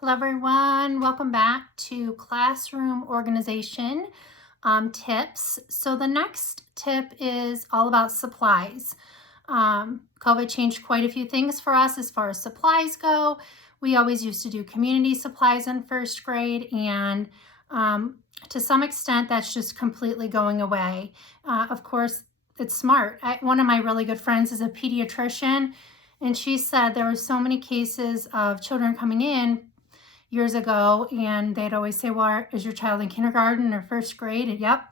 Hello everyone, welcome back to classroom organization tips. So the next tip is all about supplies. COVID changed quite a few things for us as far as supplies go. We always used to do community supplies in first grade, and to some extent that's just completely going away. Of course, it's smart. One of my really good friends is a pediatrician, and she said there were so many cases of children coming in years ago, and they'd always say, well, is your child in kindergarten or first grade? And yep,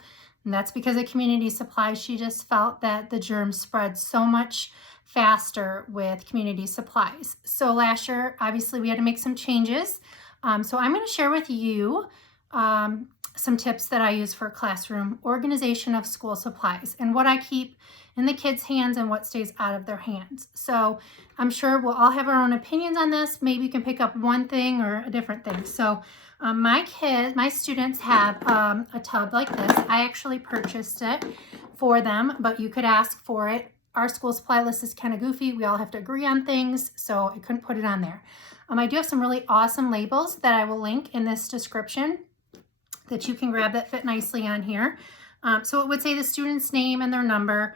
and that's because of community supplies. She just felt that the germs spread so much faster with community supplies. So last year, obviously, we had to make some changes. So I'm going to share with you some tips that I use for classroom organization of school supplies and what I keep in the kids' hands and what stays out of their hands. So I'm sure we'll all have our own opinions on this. Maybe you can pick up one thing or a different thing. So my students have a tub like this. I actually purchased it for them, but you could ask for it. Our school supply list is kind of goofy. We all have to agree on things, so I couldn't put it on there. I do have some really awesome labels that I will link in this description that you can grab that fit nicely on here. So it would say the student's name and their number,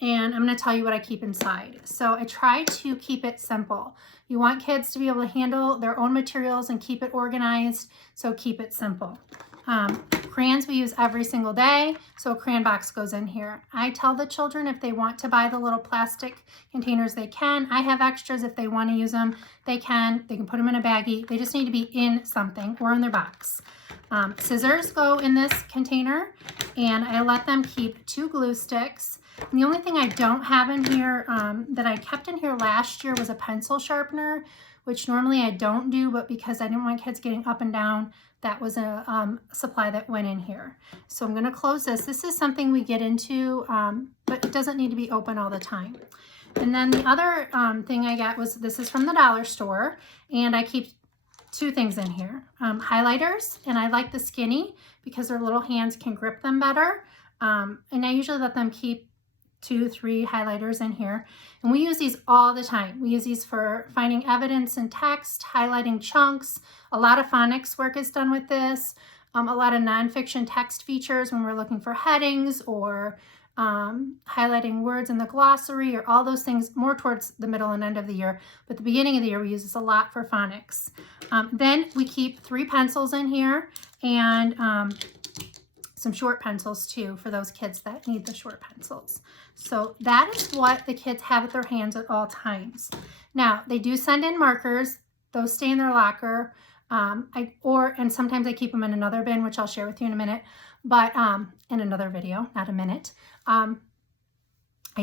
and I'm going to tell you what I keep inside. So I try to keep it simple. You want kids to be able to handle their own materials and keep it organized, so keep it simple. Crayons we use every single day, so a crayon box goes in here. I tell the children if they want to buy the little plastic containers, they can. I have extras if they want to use them. They can put them in a baggie. They just need to be in something or in their box. Scissors go in this container, and I let them keep 2 glue sticks. And the only thing I don't have in here that I kept in here last year was a pencil sharpener, which normally I don't do, but because I didn't want kids getting up and down, that was a supply that went in here. So I'm going to close this. This is something we get into, but it doesn't need to be open all the time. And then the other thing I got was, this is from the dollar store, and I keep 2 things in here. Highlighters, and I like the skinny because their little hands can grip them better. And I usually let them keep 2, 3 highlighters in here. And we use these all the time. We use these for finding evidence in text, highlighting chunks. A lot of phonics work is done with this. A lot of nonfiction text features when we're looking for headings or highlighting words in the glossary, or all those things more towards the middle and end of the year. But the beginning of the year, we use this a lot for phonics. Then we keep 3 pencils in here, and some short pencils too for those kids that need the short pencils. So that is what the kids have at their hands at all times. Now, they do send in markers. Those stay in their locker. And sometimes I keep them in another bin, which I'll share with you in a minute, but in another video, not a minute. I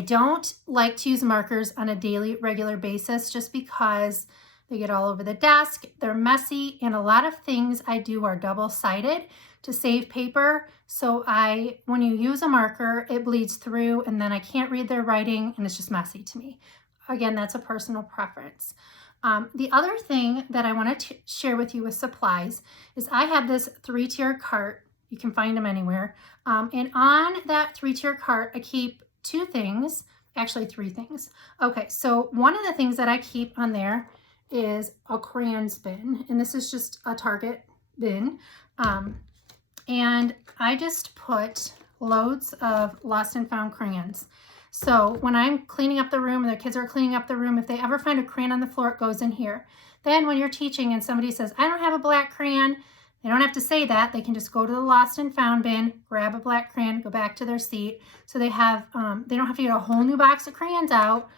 don't like to use markers on a daily, regular basis just because they get all over the desk, they're messy, and a lot of things I do are double-sided to save paper. So when you use a marker, it bleeds through, and then I can't read their writing, and it's just messy to me. Again, that's a personal preference. The other thing that I want to share with you with supplies is I have this 3-tier cart. You can find them anywhere. And on that 3-tier cart, I keep 2 things, actually 3 things. Okay, so one of the things that I keep on there is a crayons bin, and this is just a Target bin. And I just put loads of lost and found crayons. So when I'm cleaning up the room and the kids are cleaning up the room, if they ever find a crayon on the floor, it goes in here. Then when you're teaching and somebody says, I don't have a black crayon, they don't have to say that. They can just go to the lost and found bin, grab a black crayon, go back to their seat. So they have, they don't have to get a whole new box of crayons out.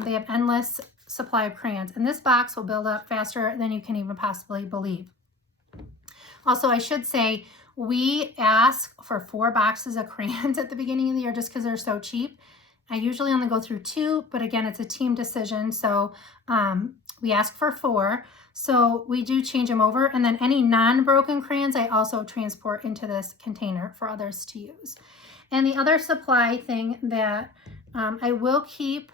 They have endless supply of crayons. And this box will build up faster than you can even possibly believe. Also, I should say, we ask for 4 boxes of crayons at the beginning of the year just because they're so cheap. I usually only go through 2, but again, it's a team decision. So we ask for 4. So we do change them over. And then any non-broken crayons, I also transport into this container for others to use. And the other supply thing that I will keep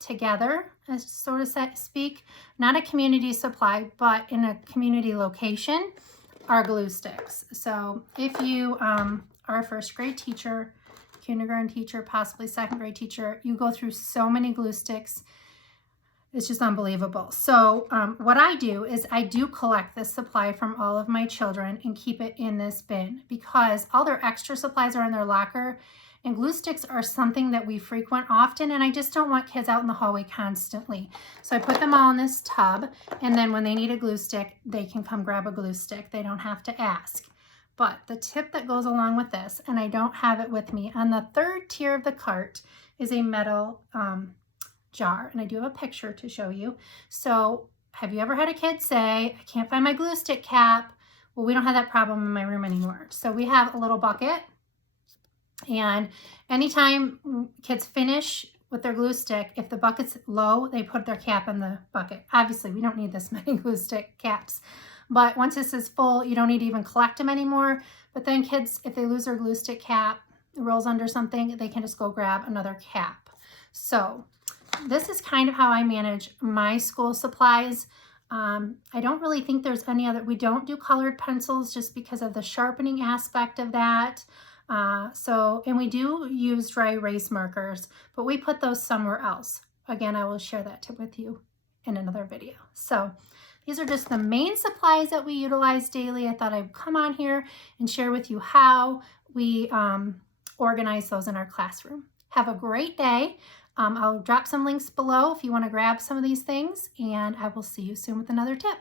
together, as so to speak, not a community supply, but in a community location, are glue sticks. So if you are a first grade teacher, kindergarten teacher, possibly second grade teacher, you go through so many glue sticks. It's just unbelievable. So what I do is I do collect this supply from all of my children and keep it in this bin because all their extra supplies are in their locker, and glue sticks are something that we frequent often, and I just don't want kids out in the hallway constantly. So I put them all in this tub, and then when they need a glue stick, they can come grab a glue stick. They don't have to ask. But the tip that goes along with this, and I don't have it with me, on the third tier of the cart is a metal jar, and I do have a picture to show you. So have you ever had a kid say, I can't find my glue stick cap? Well, we don't have that problem in my room anymore. So we have a little bucket, and anytime kids finish with their glue stick, if the bucket's low, they put their cap in the bucket. Obviously, we don't need this many glue stick caps, but once this is full, you don't need to even collect them anymore. But then kids, if they lose their glue stick cap, it rolls under something, they can just go grab another cap. So this is kind of how I manage my school supplies. I don't really think there's any other, we don't do colored pencils just because of the sharpening aspect of that. And we do use dry erase markers, but we put those somewhere else. Again, I will share that tip with you in another video. So these are just the main supplies that we utilize daily. I thought I'd come on here and share with you how we organize those in our classroom. Have a great day. I'll drop some links below if you want to grab some of these things, and I will see you soon with another tip.